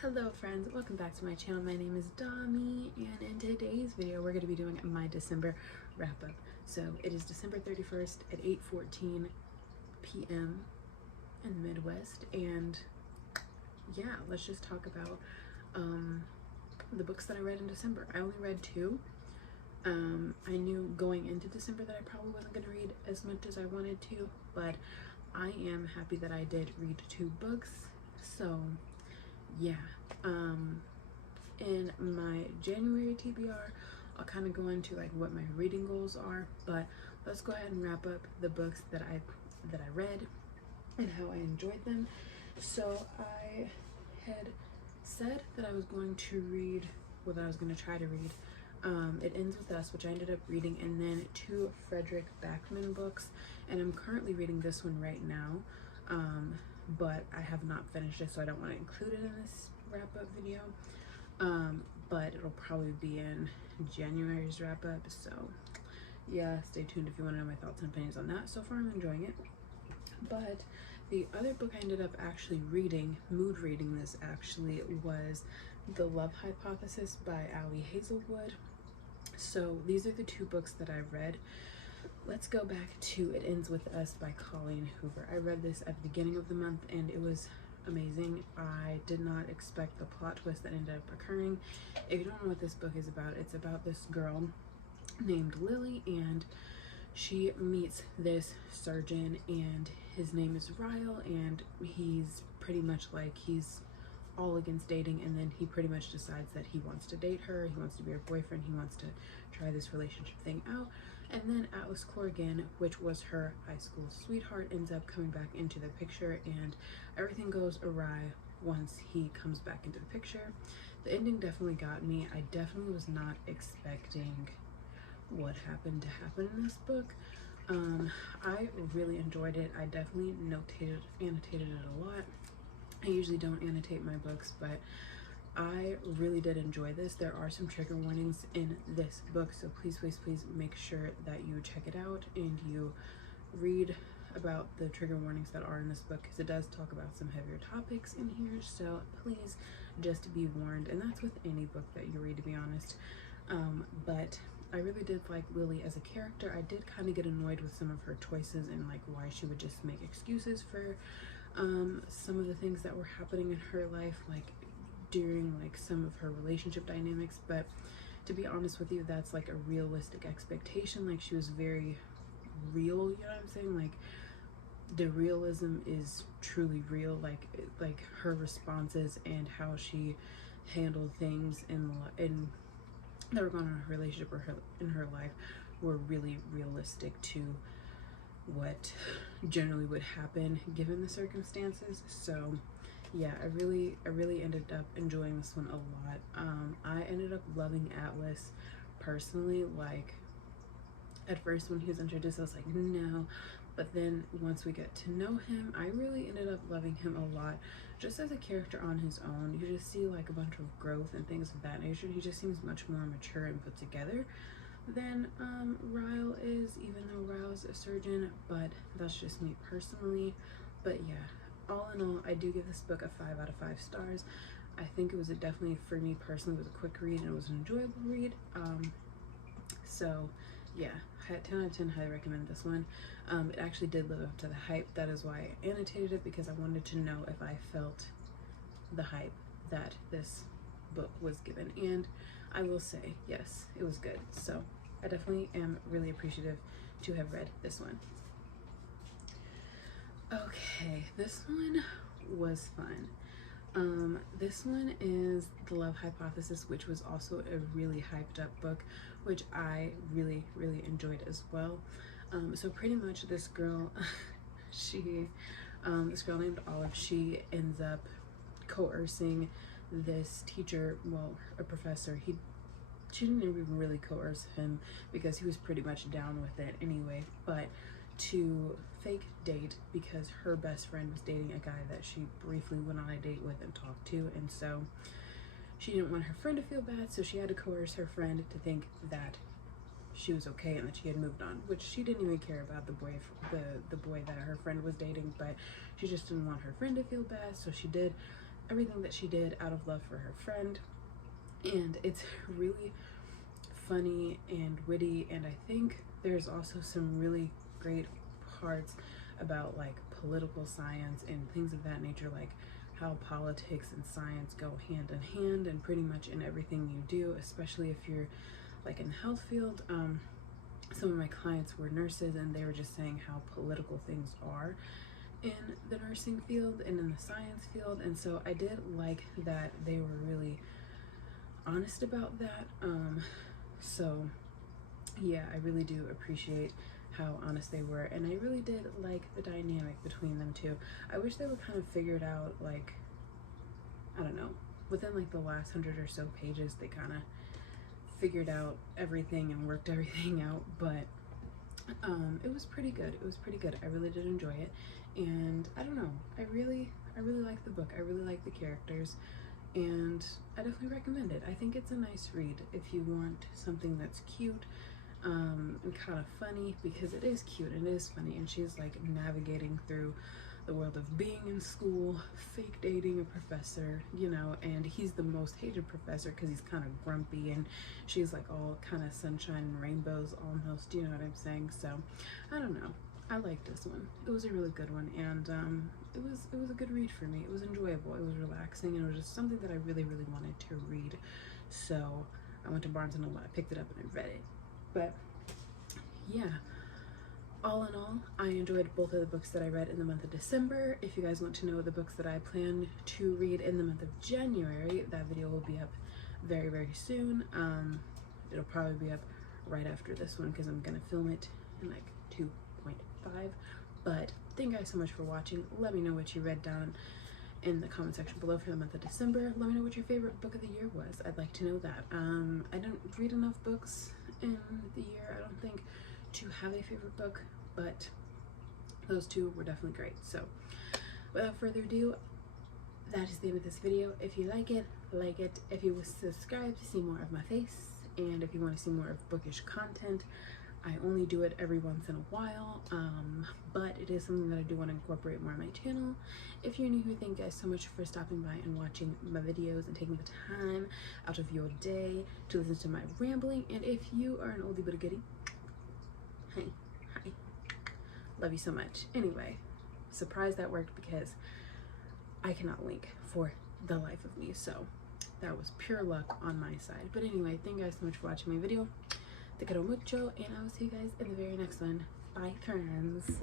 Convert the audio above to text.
Hello friends, welcome back to my channel. My name is Dami, and in today's video we're going to be doing my December wrap up. So it is December 31st at 8:14 p.m. in the Midwest, and yeah, let's just talk about the books that I read in December. I only read two. I knew going into December that I probably wasn't going to read as much as I wanted to, but I am happy that I did read two books. So yeah, in my January TBR, I'll kind of go into like what my reading goals are, but let's go ahead and wrap up the books that I read and how I enjoyed them. So I had said that I was going to read what I was going to try to read. It Ends With Us, which I ended up reading, and then two Fredrik Backman books, and I'm currently reading this one right now. But I have not finished it, so I don't want to include it in this wrap-up video. But it'll probably be in January's wrap-up, so yeah, stay tuned if you want to know my thoughts and opinions on that. So far I'm enjoying it. But the other book I ended up actually reading, mood reading this actually, was The Love Hypothesis by Ali Hazelwood. So these are the two books that I read. Let's go back to It Ends With Us by Colleen Hoover. I read this at the beginning of the month and it was amazing. I did not expect the plot twist that ended up occurring. If you don't know what this book is about, it's about this girl named Lily, and she meets this surgeon, and his name is Ryle, and he's pretty much like, he's all against dating, and then he pretty much decides that he wants to date her, he wants to be her boyfriend, he wants to try this relationship thing out. And then Atlas Corrigan, which was her high school sweetheart, ends up coming back into the picture, and everything goes awry once he comes back into the picture. The ending definitely got me. I definitely was not expecting what happened to happen in this book. I really enjoyed it. I definitely annotated it a lot. I usually don't annotate my books, but I really did enjoy this. There are some trigger warnings in this book, so please make sure that you check it out and you read about the trigger warnings that are in this book, because it does talk about some heavier topics in here, so please just be warned. And that's with any book that you read, to be honest. But I really did like Lily as a character. I did kind of get annoyed with some of her choices and like why she would just make excuses for some of the things that were happening in her life, like during like some of her relationship dynamics. But to be honest with you, that's like a realistic expectation. Like, she was very real, you know what I'm saying? Like, the realism is truly real. Like her responses and how she handled things in that were going on in her relationship or in her life were really realistic to what generally would happen given the circumstances. So yeah, I really ended up enjoying this one a lot. I ended up loving Atlas personally. Like, at first when he was introduced I was like, no, but then once we get to know him, I really ended up loving him a lot, just as a character on his own. You just see like a bunch of growth and things of that nature. He just seems much more mature and put together than Ryle is, even though Ryle's a surgeon, but that's just me personally. But yeah, all in all, I do give this book a 5 out of 5 stars. I think it was definitely, for me personally, it was a quick read and it was an enjoyable read. So yeah, 10 out of 10, highly recommend this one. It actually did live up to the hype. That is why I annotated it, because I wanted to know if I felt the hype that this book was given, and I will say yes, it was good. So I definitely am really appreciative to have read this one. Okay, this one was fun. This one is The Love Hypothesis, which was also a really hyped up book, which I really enjoyed as well. So pretty much this girl, this girl named Olive, she ends up coercing this teacher, well, a professor. She didn't even really coerce him because he was pretty much down with it anyway, but to fake date, because her best friend was dating a guy that she briefly went on a date with and talked to, and so she didn't want her friend to feel bad, so she had to coerce her friend to think that she was okay and that she had moved on, which she didn't even care about the boy that her friend was dating, but she just didn't want her friend to feel bad, so she did everything that she did out of love for her friend. And it's really funny and witty, and I think there's also some really great parts about like political science and things of that nature, like how politics and science go hand in hand and pretty much in everything you do, especially if you're like in the health field. Some of my clients were nurses, and they were just saying how political things are in the nursing field and in the science field. And so I did like that they were really honest about that. So yeah, I really do appreciate how honest they were, and I really did like the dynamic between them two. I wish they would kind of figured out, like, I don't know, within like the last 100 or so pages, they kind of figured out everything and worked everything out. But it was pretty good. It was pretty good. I really did enjoy it, and I don't know, I really like the book. I really like the characters, and I definitely recommend it. I think it's a nice read if you want something that's cute and kind of funny, because it is cute and it is funny, and she's like navigating through the world of being in school, fake dating a professor, you know, and he's the most hated professor because he's kind of grumpy, and she's like all kind of sunshine and rainbows almost, you know what I'm saying? So I don't know, I liked this one. It was a really good one, and it was a good read for me. It was enjoyable, it was relaxing, and it was just something that I really wanted to read. So I went to Barnes & Noble, I picked it up and I read it. But yeah, all in all, I enjoyed both of the books that I read in the month of December. If you guys want to know the books that I plan to read in the month of January, that video will be up very soon. It'll probably be up right after this one because I'm gonna film it in like 2.5. But thank you guys so much for watching. Let me know what you read down in the comment section below for the month of December. Let me know what your favorite book of the year was. I'd like to know that. I didn't read enough books in the year, I don't think, to have a favorite book, but those two were definitely great. So without further ado, that is the end of this video. If you like it, like it. If you would subscribe to see more of my face, and if you want to see more of bookish content, I only do it every once in a while, but it is something that I do want to incorporate more on my channel. If you're new here, thank you guys so much for stopping by and watching my videos and taking the time out of your day to listen to my rambling. And if you are an oldie but a goodie, hi, love you so much. Anyway, surprised that worked because I cannot link for the life of me, so that was pure luck on my side. But anyway, thank you guys so much for watching my video. Te quiero mucho, and I will see you guys in the very next one. Bye, friends.